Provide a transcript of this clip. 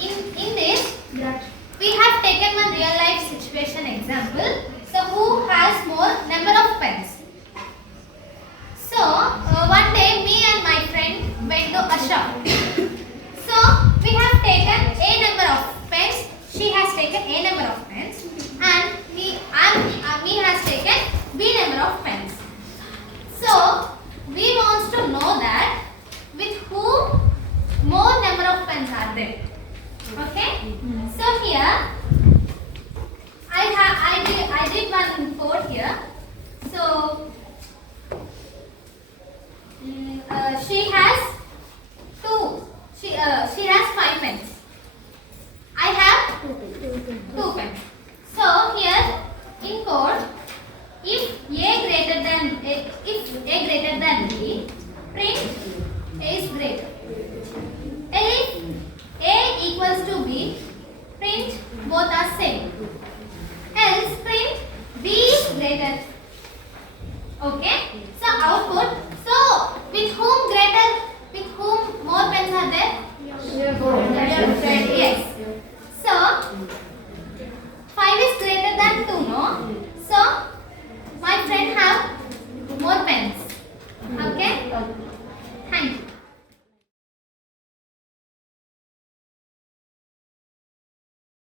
in this, we have taken one real life situation example. So who has more number of pens? So one day me and my friend went to a shop. So we have taken a number of pens. She has taken a number of pens, and me has taken b number of pens. So we want to know that with whom more number of pens are there. Okay. So here I did one code here. So she has two. She has 5 pens. I have 2 pens. So here in code, if a greater than b, print a is greater. If a equals to b, print both are same. Else print b is greater. Okay. So output. So with whom more pens are there? Yes. So 5 is greater than 2, no? So my friend have more pens. Okay.